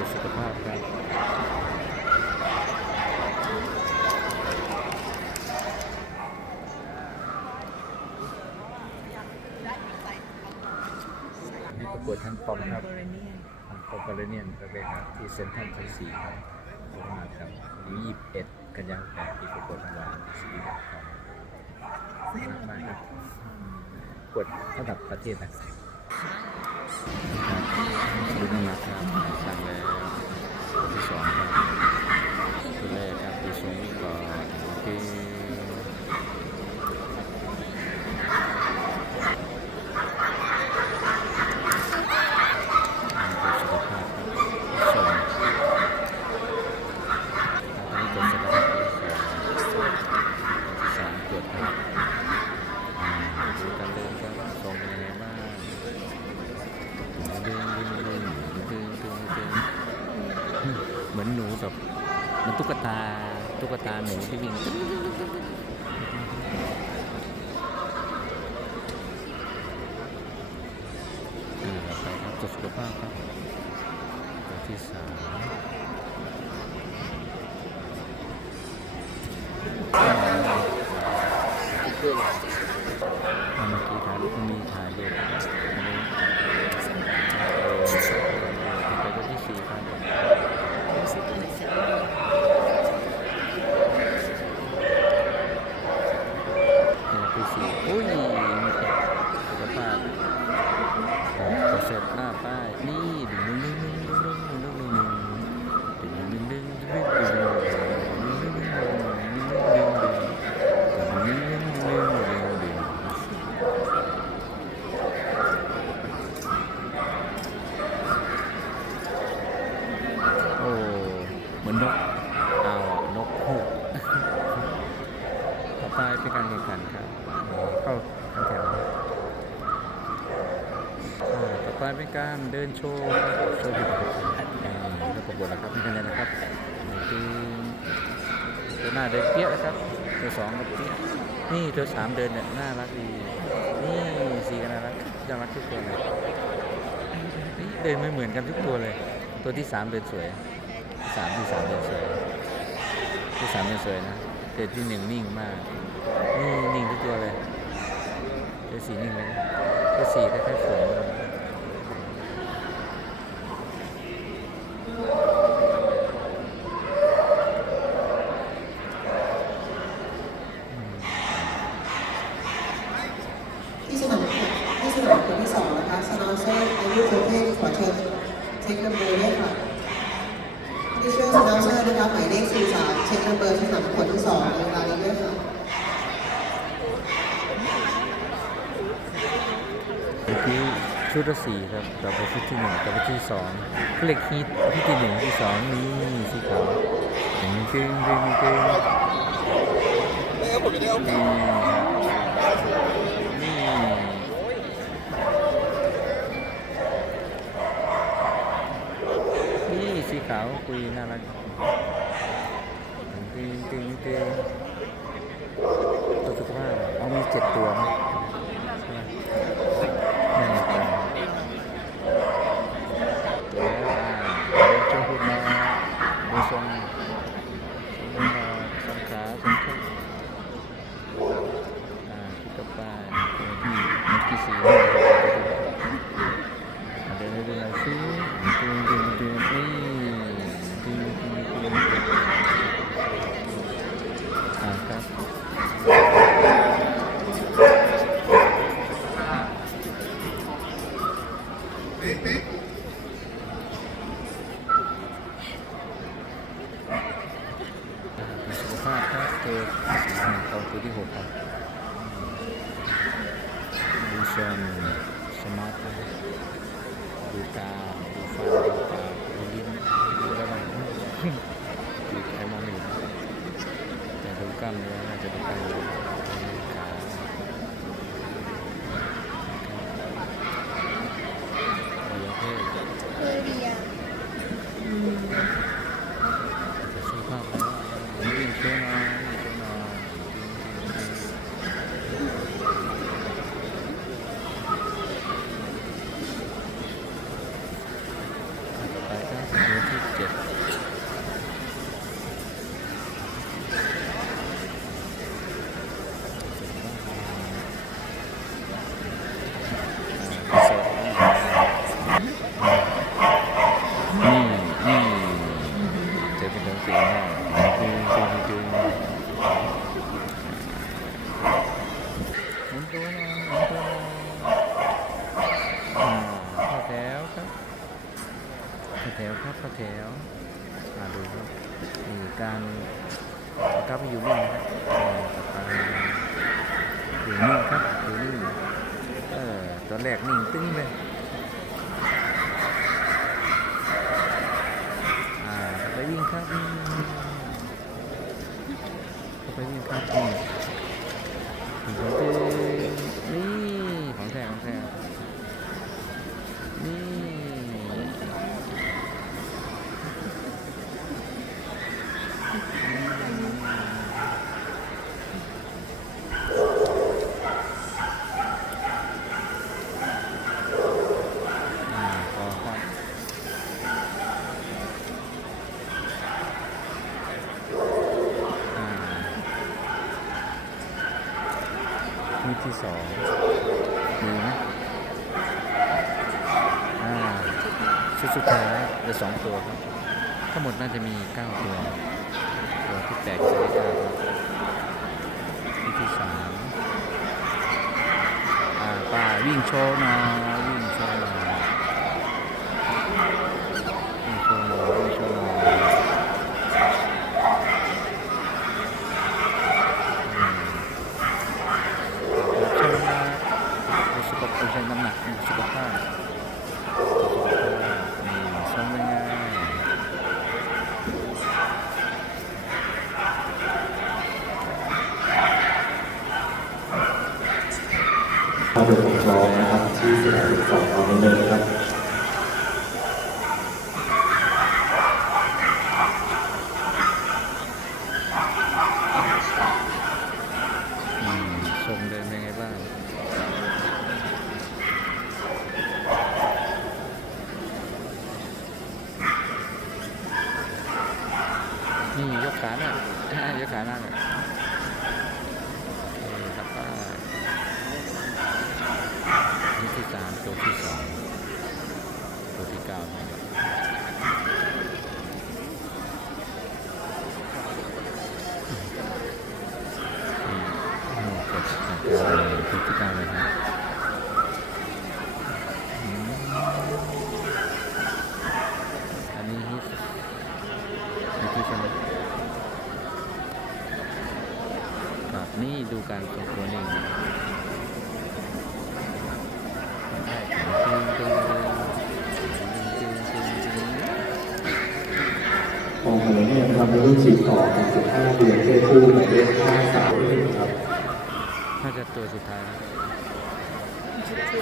ือสุขภาปรวดทางปอมครับ อลเนียนไปเป็นที่เซ็นทรัลชั้นสี่ครับขอบคุณมากครับวันที่21 กันยายนที่ประกวดรางสีดอกทอมากครับปกวดระดับประเทศนะดูน้องนักครับสั่งแล้วที่สองครับคนแรกครับที่สองก่อนที่ มือนหนูแบบมันตุ๊กตาตุ๊กตาหนูที่วิ่งดื่มไปครับตรวสุขภายครับตัวที่สามตื่อ มือนนกเอาวอะนกฮูกต่อไปเป็นการแข่งขันครับเข้าแถวอ่าต่อไปเป็นการเดินโชว์ครับโชว์ผิดอ่าแล้วประกวดแล้วครับมีคะแนนนะครับคือตัวหน้าเดินเปี้ยนะครับตัวสองก็เปี้ยนี่ตัวสามเดินเนี่ยน่ารักดีนี่สี่ก็น่ารักน่ารักทุกตัวเลยนี่เดินไม่เหมือนกันทุกตัวเลย ตัวที่สามเดินสวย สามที่สามเดินสวยที่สามเดินสวยนะเดินที่หนึ่งนิ่งมากนี่นิ่งทุกตัวเลยตัวสี่นิ่งไหมตัวสีคล้ายๆฝนที่สนามที่สนามคนที่สองนะคะสนามเซอร์อายุประเภทขอเชิญเช็คนัมเบอร์ด้วยค่ะที่ช่วย สนามเซอร์นะคะหมายเลขสี่สามเช็คนัมเบอร์สนามคนที่สองในเวลานี้ด้วยค่ะเมื่อกี้ชุดละสี่ครับต่อไปชุดที่หนึ่งต่อไปชุดที่สองเขาเรียกฮีทฮีทที่หนึ่งที่สองนี่สีขาวดึงดึงดึงดึงาวคุยน่ารักดึงดึงดึงตัวสุขภาพเอามีเจ็ดตัวนะใช่ไหมนั่นแหละครับเดี๋ยวอ่าเดี๋ยวจะพูดมาดูทรงทรงมาทรงขาทรงแข้งอ่าที่กระป้ายตัวที่นักกีฬาสีเดินให้ดูหน่อยสิาพครับตัวสีหนึ่งตัวตัวที่หกครับดูชนสมาร์ทดูตาดูฟันดูตาดูลิ้นดูอะไรดูใครมองไม่เห็นแต่ดูกล้ามเนื้อน่าจะดูกล้ามเนื้อ จะเป็นตัวสีงน้าคือคือคือหมุนตัวหน่อยหมุนตัวหน่อยอ่าข้าแถวครับข้าแถวครับข้าแถวมาดูครับมีการกลับไปอยู่นิ่งครับอยู่นิ่งครับอยู่นิ่งเออตอนแรกนิ่งตึ้งเลย ครับอืมเข้าไปวิ่ครับนี่ของเต้นี่ของแท้ของแท้นี่ อ่าพอครับอ่าิปที่สองมีไหมอ่าชุดสุดท้ายเหลือสองตัวครับ ทั้งหมดน่าจะมีเก้าตัว ตัวที่แตกจะได้เก้าครับมีที่สามอ่าป้าวิ่งโชว์น่อยวิ่งโชว์หน่อย วิ่งโชว์หน่อยวิ่งโชว์หน่อยอืมใช่ไหมครับสุขภาพ ใช้น้ำหนักสุขภาพสุขภาพนี่ทรงยังไงความเป็นของเรานะครับที่สนามสองเราเดินนะครับ สามตัวที่สองตัวที่เก้านะครับอืมโอเจ็ดแปดเก้าเลยตัวที่เก้าเลยครับอันนี้ฮิตฮิตที่ใช่ไหมครับนี่ดูการทรงตัวนี่ง ของผมเนี่ยทำในรุ่นสี่ต่อกับสิบห้าเดือนเพศผู้หมายเลขห้าสามครับน่าจะตัวสุดท้ายแล้ว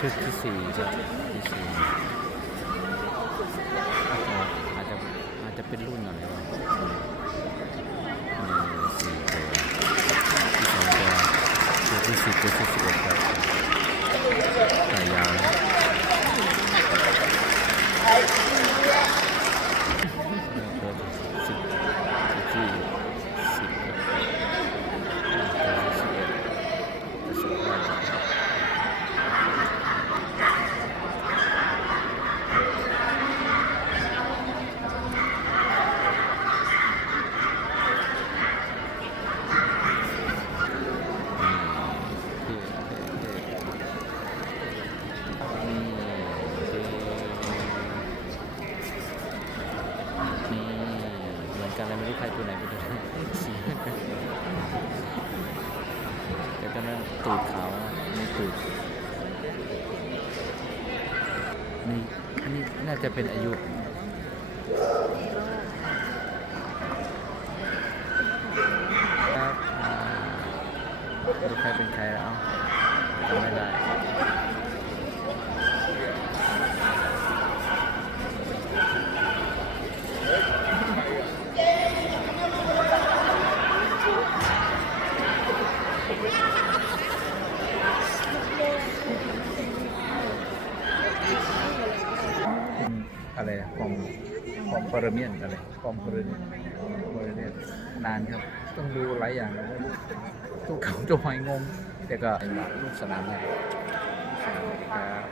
ชุดที่สี่ชุดที่สี่อาจจะอาจจะเป็นรุ่นอะไรวะมีสี่ตัวที่สองตัวตัวที่สิบตัวที่สิบเอ็ดครับไก่ยาวนะตัว อนกันเลยไม่รู้ใครตัวไหนเป็นตัวไหนสีเหมือนกันแต่ตอนนั้นตูดขาวนะนี่ตูดนี่อันนี้น่าจะเป็นอายุครับดูใครเป็นใครแล้วจำไม่ได้อืม อะไรของของปรเมียนอะไรของปรเมียนปรเมียนนานครับ ต้องดูหลายอย่างแล้วตัวเก่าตัวหอยงงแต่ก็ลูกสนามนะครับ